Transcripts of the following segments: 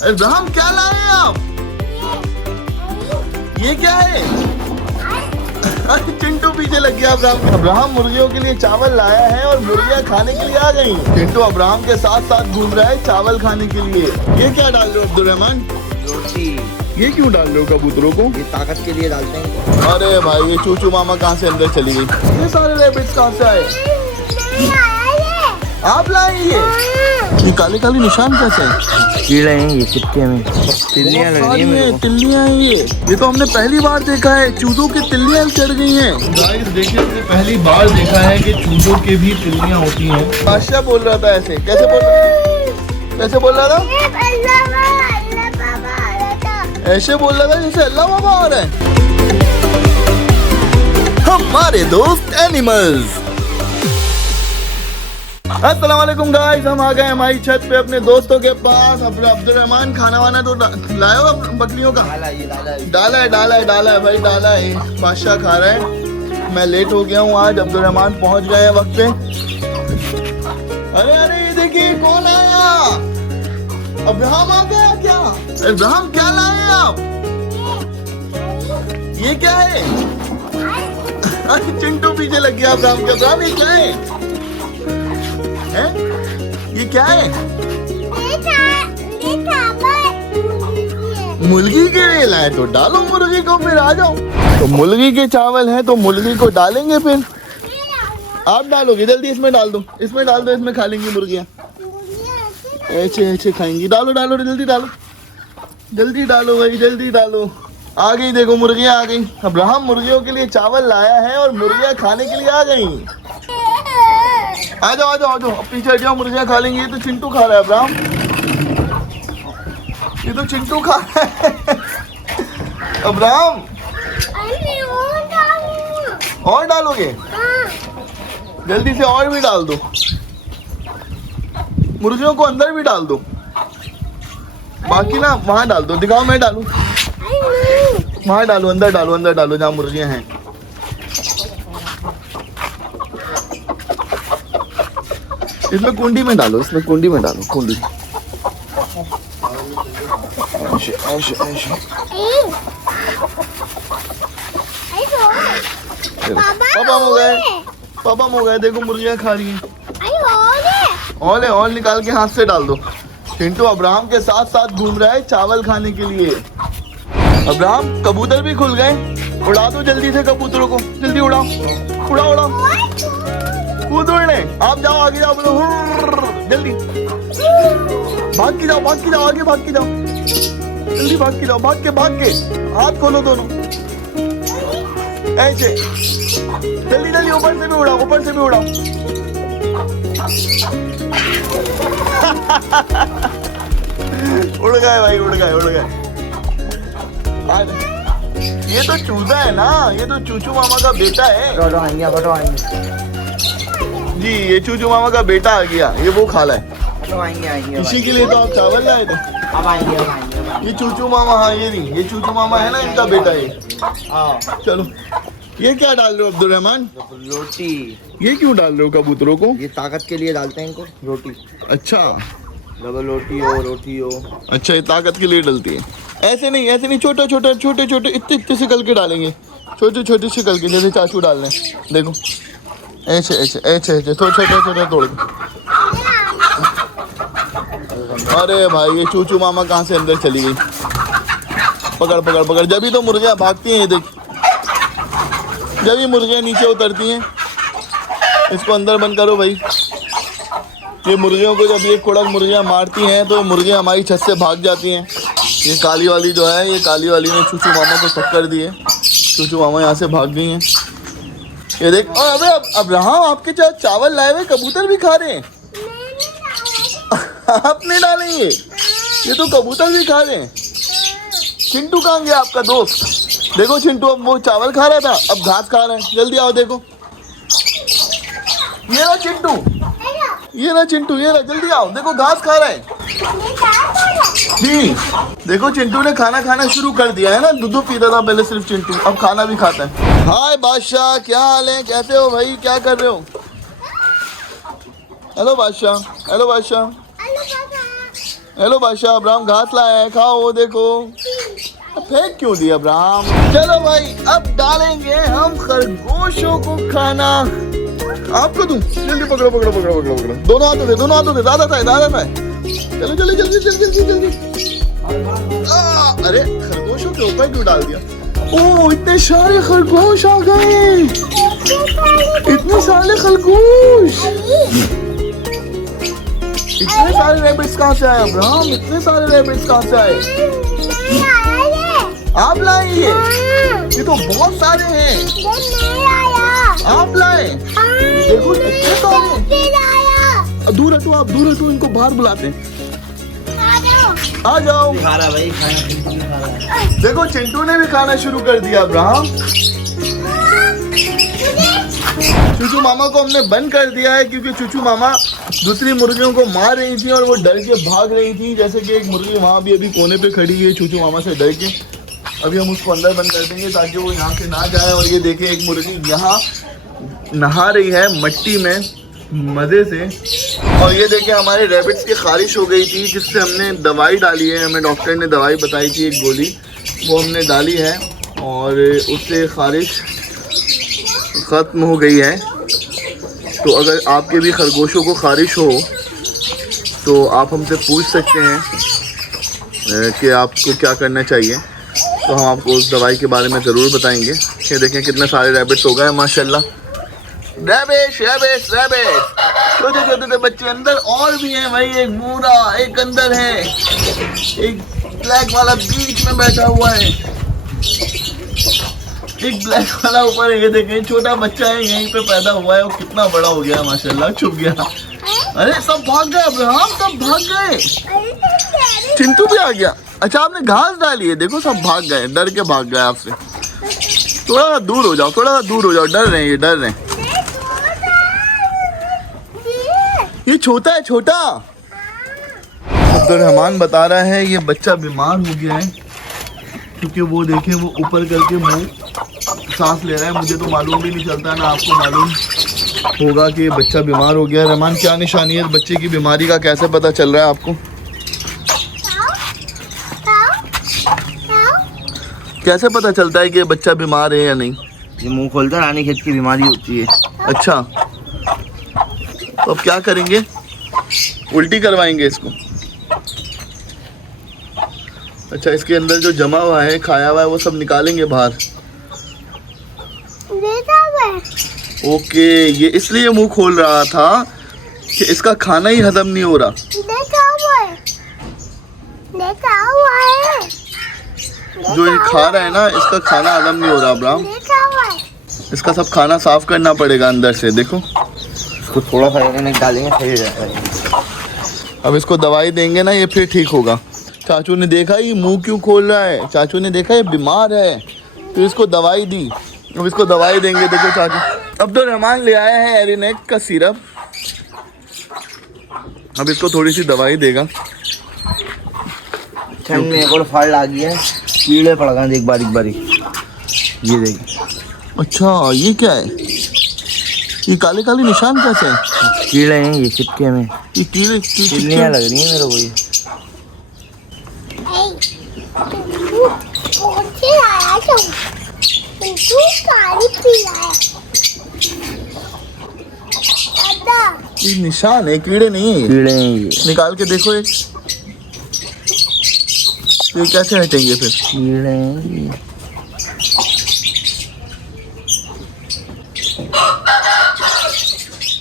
Abraham क्या लाए हैं आप? ये क्या है? अरे चिंटू पीछे लग गया अब्राहम। अब्राहम मुर्गियों के लिए चावल लाया है और मुर्गियां खाने के लिए आ गई। चिंटू अब्राहम के साथ साथ घूम रहा है चावल खाने के लिए। ये क्या डाल रहे हो अब्दुल रहमान? रोटी। ये क्यों डाल रहे हो कबूतरों को? ये ताकत के लिए डालते हैं। अरे भाई ये चूचू मामा कहाँ से अंदर चली गई? ये सारे रैबिट्स कहाँ से आए? आप लाए ये काले काले निशान कैसे हैं? कीड़े हैं ये चिपके में, तिल्लियां लग रही हैं। तिल्लियां हैं ये तो हमने पहली बार देखा है। चूजों की तिल्लियां चढ़ गई हैं। गाइस देखिए हमने पहली बार देखा है कि चूजों के भी तिल्लियां होती हैं। बादशाह बोल रहा था ऐसे, कैसे बोल रहा था? ऐसे बोल रहा था जैसे अल्लाह बाबा आ रहा है। हमारे दोस्त एनिमल्स। अस्सलाम वालेकुम गाइस, हम आ गए हमारी छत पे अपने दोस्तों के पास। अब्दुल रहमान खाना वाना तो लाया होगा बकरियों का? डाला है भाई, डाला है। बादशाह खा रहा है। मैं लेट हो गया हूँ आज। अब्दुल रहमान पहुँच गए हैं वक्त पे। अरे ये देखिए कौन आया? अब्राहम आ गया क्या? अब्राहम क्या लाए आप? ये क्या है? अरे चिंटू पीछे लग गया अब्राहम के। अब्राहम ये क्या है? ये क्या है? मुर्गी के लिए लाए तो डालो मुर्गी को, फिर आ जाओ। तो मुर्गी के चावल हैं तो मुर्गी को डालेंगे। फिर आप डालोगे? जल्दी इसमें डाल दो, इसमें डाल दो, इसमें खा लेंगी मुर्गियाँ। ऐसे खाएंगी। डालो जल्दी डालो, जल्दी डालो भाई, जल्दी डालो। आ गई देखो मुर्गियाँ आ गई। अब्राहम मुर्गियों के लिए चावल लाया है और मुर्गियाँ खाने के लिए आ गई। आ जाओ पीछे हट जाओ, मुर्गियाँ खा लेंगी। ये तो चिंटू खा रहा है अब्राहम, ये तो चिंटू खा रहा है। अब्राहम और डालोगे? जल्दी से और भी डाल दो। मुर्गियों को अंदर भी डाल दो, बाकी ना वहाँ डाल दो। दिखाओ, मैं डालूं? वहाँ डालो, अंदर डालो जहाँ मुर्गियाँ हैं। इसमें कुंडी में डालो, कुंडी। ऐसे। पापा हो गए। देखो मुर्गियाँ खा रही हैं। ऑल निकाल के हाथ से डाल दो। चिंटू अब्राहम के साथ साथ घूम रहा है चावल खाने के लिए। अब्राहम कबूतर भी खुल गए। उड़ा दो जल्दी से कबूतरों को, जल्दी उड़ाओ। कूद उड़ने। आप जाओ, आगे जाओ, जल्दी भाग के जाओ, आगे भाग के जाओ, जल्दी भाग के हाथ खोलो दोनों। ऐसे जल्दी ऊपर से भी उड़ाओ। उड़ गए भाई, उड़ गए। ये तो चूजा है ना, ये तो चूचू मामा का बेटा है। जी ये चूचू मामा का बेटा आ गया, ये वो खा रहा है। इसी के लिए तो आप चावल लाए थे। अब आएंगे। ये चूचू मामा, हाँ ये चूचू मामा है ना, इनका बेटा है। चलो ये क्या डाल रहे हो अब्दुल रहमान? रोटी। ये क्यों डाल रहे हो कबूतरों को? ये ताकत के लिए डालते हैं इनको, रोटी। अच्छा, डबल रोटी हो। अच्छा ये ताकत के लिए डलती है। ऐसे नहीं, छोटे इतने से कल के डालेंगे। छोटे से कल के, जैसे चाचू डाल रहे हैं। देखो ऐसे छोटे तोड़ के। अरे भाई ये चूचू मामा कहाँ से अंदर चली गई? पकड़। जब ही तो मुर्गियाँ भागती हैं। ये देख, जब ही मुर्गियाँ नीचे उतरती हैं। इसको अंदर बंद करो भाई। ये मुर्गियों को जब ये कुड़क मुर्गियाँ मारती हैं तो मुर्गियाँ हमारी छत से भाग जाती हैं। ये काली वाली जो है, ये काली वाली ने चूचू मामा को टक्कर दी है। चूचू मामा यहाँ से भाग गई हैं। ये देख। और अबे अब्राहम आपके चावल लाए हुए कबूतर भी खा रहे हैं। आपने डाले ये तो कबूतर भी खा रहे हैं। चिंटू कहाँ गया आपका दोस्त? देखो चिंटू अब वो चावल खा रहा था, अब घास खा रहा है। जल्दी आओ, देखो ये रहा चिंटू, जल्दी आओ। देखो घास खा रहा है जी। देखो चिंटू ने खाना शुरू कर दिया है ना। दूध पीता था पहले सिर्फ चिंटू, अब खाना भी खाता है। हाय बादशाह, क्या हाल है? कैसे हो भाई? क्या कर रहे हो? हेलो बादशाह। हेलो बादशाह, अब्राहम घास लाया है, खाओ वो देखो। फेंक क्यों दिया अब्राहम? चलो भाई, अब डालेंगे हम खरगोशों को खाना। आपको दूं? जल्दी पकड़ो पकड़ो पकड़ो पकड़ो पकड़ो, दोनों हाथों से, दोनों हाथों से, ज्यादा था ज्यादा था। चलो जल्दी जल्दी जल्दी जल्दी जल्दी। अरे खरगोशों के ऊपर क्यों डाल दिया? ओह, इतने सारे खरगोश आ गए, इतने सारे खरगोश। इतने सारे रैबिट्स कहाँ से आए अब्राहम? इतने सारे रैबिट्स कहाँ से आए? आप लाए ये तो बहुत सारे हैं। आप लाए? देखो कितने सारे। दूर हटो, आप दूर हटो, इनको बाहर बुलाते हैं। आ जाओ। खा रहा भाई, खाना। देखो चिंटू ने भी खाना शुरू कर दिया अब्राहम। चूचू मामा को हमने बंद कर दिया है क्योंकि चूचू मामा दूसरी मुर्गियों को मार रही थी और वो डर के भाग रही थी। जैसे कि एक मुर्गी वहाँ भी अभी कोने पे खड़ी है चूचू मामा से डर के। अभी हम उसको अंदर बंद कर देंगे ताकि वो यहाँ से ना जाए। और ये देखें, एक मुर्गी यहाँ नहा रही है मट्टी में मज़े से। और ये देखें, हमारे रैबिट्स की खारिश हो गई थी जिससे हमने दवाई डाली है। हमें डॉक्टर ने दवाई बताई थी, एक गोली, वो हमने डाली है और उससे खारिश ख़त्म हो गई है। तो अगर आपके भी खरगोशों को खारिश हो तो आप हमसे पूछ सकते हैं कि आपको क्या करना चाहिए, तो हम आपको उस दवाई के बारे में ज़रूर बताएंगे। ये देखें कितने सारे रैबिट्स हो गए माशाल्लाह। रैबिट्स रैबिट्स रैबिट्स, छोटे छोटे से बच्चे अंदर और भी हैं भाई। एक बूढ़ा, एक अंदर है, एक ब्लैक वाला बीच में बैठा हुआ है, एक ब्लैक वाला ऊपर है। ये देखें, छोटा बच्चा है, यहीं पे पैदा हुआ है, वो कितना बड़ा हो गया माशाल्लाह, छुप गया। अरे सब भाग गए अब्राहम, सब भाग गए। चिंटू भी आ गया। अच्छा, आपने घास डाली है, देखो सब भाग गए, डर के भाग गए आपसे। थोड़ा सा दूर हो जाओ, थोड़ा सा दूर हो जाओ, डर रहे हैं ये, डर रहे हैं। ये छोटा है, छोटा। अब्दुर्रहमान बता रहा है ये बच्चा बीमार हो गया है क्योंकि वो देखें, वो ऊपर करके मुंह सांस ले रहा है। मुझे तो मालूम भी नहीं चलता, ना आपको मालूम होगा कि ये बच्चा बीमार हो गया है। रहमान, क्या निशानी है बच्चे की बीमारी का, कैसे पता चल रहा है आपको? कैसे पता चलता है कि बच्चा बीमार है या नहीं? ये मुंह खोलता है, रानीखेत की बीमारी होती है। अच्छा, तो अब क्या करेंगे? उल्टी करवाएंगे इसको। अच्छा, इसके अंदर जो जमा हुआ है, खाया हुआ है, वो सब निकालेंगे बाहर। ओके, ये इसलिए मुंह खोल रहा था कि इसका खाना ही हजम नहीं हो रहा। जो ये खा रहा है ना, इसका खाना हजम नहीं हो रहा अब्राहम। इसका सब खाना साफ करना पड़ेगा अंदर से। देखो, इसको थोड़ा सा डालेंगे, सही रहता है। अब इसको दवाई देंगे ना, ये फिर ठीक होगा। चाचू ने देखा ये मुंह क्यों खोल रहा है, चाचू ने देखा ये बीमार है, तो इसको दवाई दी। अब इसको दवाई देंगे। देखो चाचू, अब्दुर्रहमान ले आया है एरिनेक का सिरप। अब इसको थोड़ी सी दवाई देगा। ठंड में एक और फल आ गया है, कीड़े पड़ गए एक बारी। ये देखिए। अच्छा, ये क्या है? ये काले काले निशान कैसे हैं? कीड़े हैं ये, चिपके में। ये कीड़े चिड़ियाँ लग रही है मेरे को ये। ये निशान है, कीड़े नहीं है। कीड़े हैं ये। निकाल के देखो एक। ये कैसे हटेंगे फिर? कीड़े हैं ये।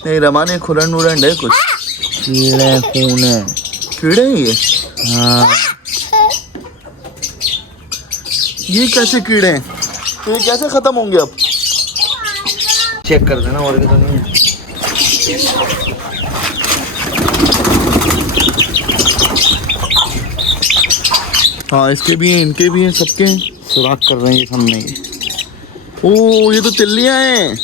नहीं रमान, ये खुरन उड़न है कुछ। कीड़े खून है। कीड़े हैं ये? हाँ। ये कैसे कीड़े हैं? तो ये कैसे खत्म होंगे अब? चेक कर देना, और भी तो नहीं है। हाँ, इसके भी हैं, इनके भी हैं, सबके हैं। सुराख कर रहे हैं ये सामने ये। ओह, ये तो तिल्लियां हैं।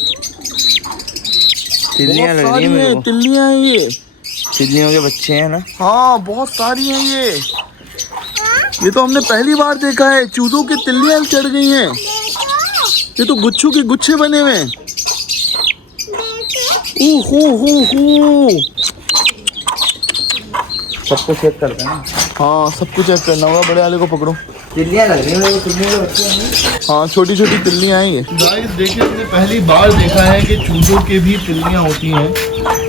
तिल्लियाँ बहुत लग रही सारी है मेरे हैं, को। तिल्लियां हैं ये। तिल्लियों के बच्चे हैं ना। हाँ, बहुत सारी हैं ये तो हमने पहली बार देखा है। चूजों की तिल्लियां चढ़ गई हैं। ये तो गुच्छों के गुच्छे बने हुए हैं। ओहो हो। सबको चेक करते हैं ना। हाँ सबको चेक करना होगा। बड़े वाले को पकड़ो। तिल्लियाँ लग रही हैं मेरे को, तिल्लियों के बच्चे हैं। हाँ छोटी छोटी तिल्लियाँ हैं ये। गाइस देखिए हमने पहली बार देखा है कि चूजों के भी तिल्लियाँ होती हैं,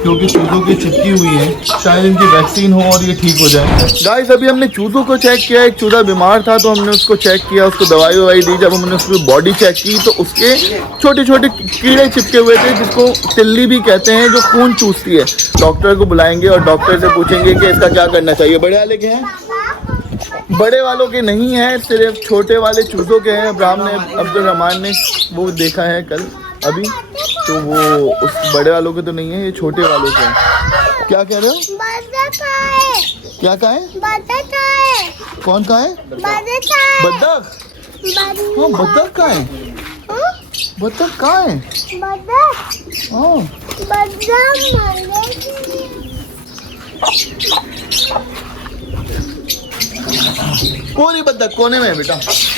क्योंकि चूजों की चिपकी हुई है। शायद इनकी वैक्सीन हो और ये ठीक हो जाए। गाइस अभी हमने चूजों को चेक किया। एक चूजा बीमार था तो हमने उसको चेक किया, उसको दवाई ववाई दी। जब हमने उसकी बॉडी चेक की तो उसके छोटे छोटे कीड़े चिपके हुए थे, जिसको तिल्ली भी कहते हैं, जो खून चूसती है। डॉक्टर को बुलाएंगे और डॉक्टर से पूछेंगे कि इसका क्या करना चाहिए। बड़े वाले के हैं, बड़े वालों के नहीं है, सिर्फ छोटे वाले चूजों के हैं। अब्राहम ने, अब्दुल रहमान ने वो देखा है कल अभी, तो वो उस बड़े वालों के तो नहीं है, ये छोटे वालों के हैं। क्या कह रहे हो? क्या कहा है? कौन कहा है? बत्तख। हाँ बत्तख कहाँ है? बत्तख कहाँ है? हाँ कोई बत्तख कोने में है बेटा,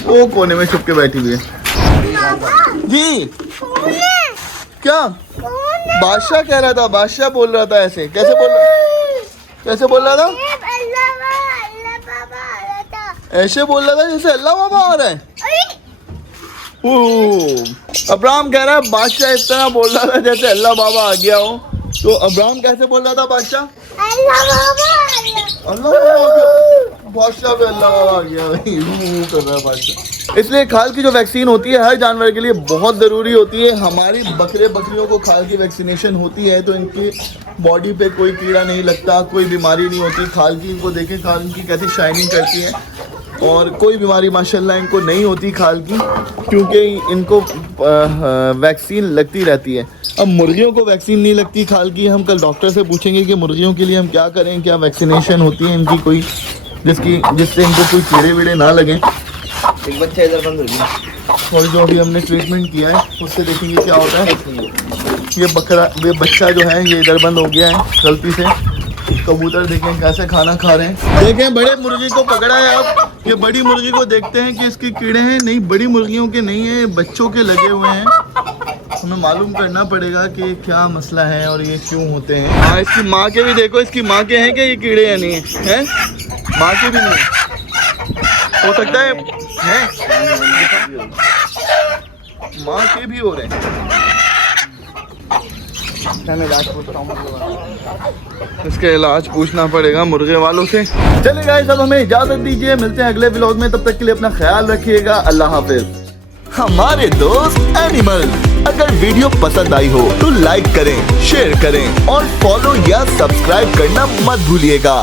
वो कोने में छुप के बैठी हुई है। जी क्या बादशाह कह रहा था? बादशाह बोल रहा था ऐसे। कैसे बोल रहा था? ऐसे बोल रहा था जैसे अल्लाह बाबा आ रहा है। अब्राहम कह रहा है बादशाह इस तरह बोल रहा था जैसे अल्लाह बाबा आ गया हो। तो अब्राहम कैसे बोल रहा था बादशाह? अल्लाह बादशाह पे अल्लाह बाबा आ गया भाई, कर रहा है बादशाह। इसलिए खाल की जो वैक्सीन होती है हर जानवर के लिए बहुत ज़रूरी होती है। हमारी बकरियों को खाल की वैक्सीनेशन होती है तो इनकी बॉडी पे कोई कीड़ा नहीं लगता, कोई बीमारी नहीं होती। खाल की इनको देखें, खाल इनकी कैसी शाइनिंग करती है और कोई बीमारी माशाल्लाह इनको नहीं होती खाल की, क्योंकि इनको वैक्सीन लगती रहती है। अब मुर्गियों को वैक्सीन नहीं लगती खाल की। हम कल डॉक्टर से पूछेंगे कि मुर्गियों के लिए हम क्या करें, क्या वैक्सीनेशन होती है इनकी कोई, जिससे इनको कोई कीड़े वीड़े ना लगें। एक बच्चा इधर बंद हो गया, और जो अभी हमने ट्रीटमेंट किया है उससे देखेंगे क्या होता है। ये बच्चा जो है ये इधर बंद हो गया है गलती से। कबूतर देखें कैसे खाना खा रहे हैं। देखें बड़े मुर्गी को पकड़ा है। अब ये बड़ी मुर्गी को देखते हैं कि इसके कीड़े हैं। नहीं, बड़ी मुर्गियों के नहीं है, बच्चों के लगे हुए हैं। हमें मालूम करना पड़ेगा कि क्या मसला है और ये क्यों होते हैं। हाँ इसकी माँ के भी देखो, इसकी माँ के हैं क्या ये कीड़े या नहीं है? माँ के भी नहीं हो सकता है माँ के भी हो रहे हैं। इसका इलाज पूछना पड़ेगा मुर्गे वालों से। चलिए गाइस अब हमें इजाजत दीजिए, मिलते हैं अगले व्लॉग में। तब तक के लिए अपना ख्याल रखिएगा। अल्लाह हाफिज। हमारे दोस्त एनिमल, अगर वीडियो पसंद आई हो तो लाइक करें, शेयर करें और फॉलो या सब्सक्राइब करना मत भूलिएगा।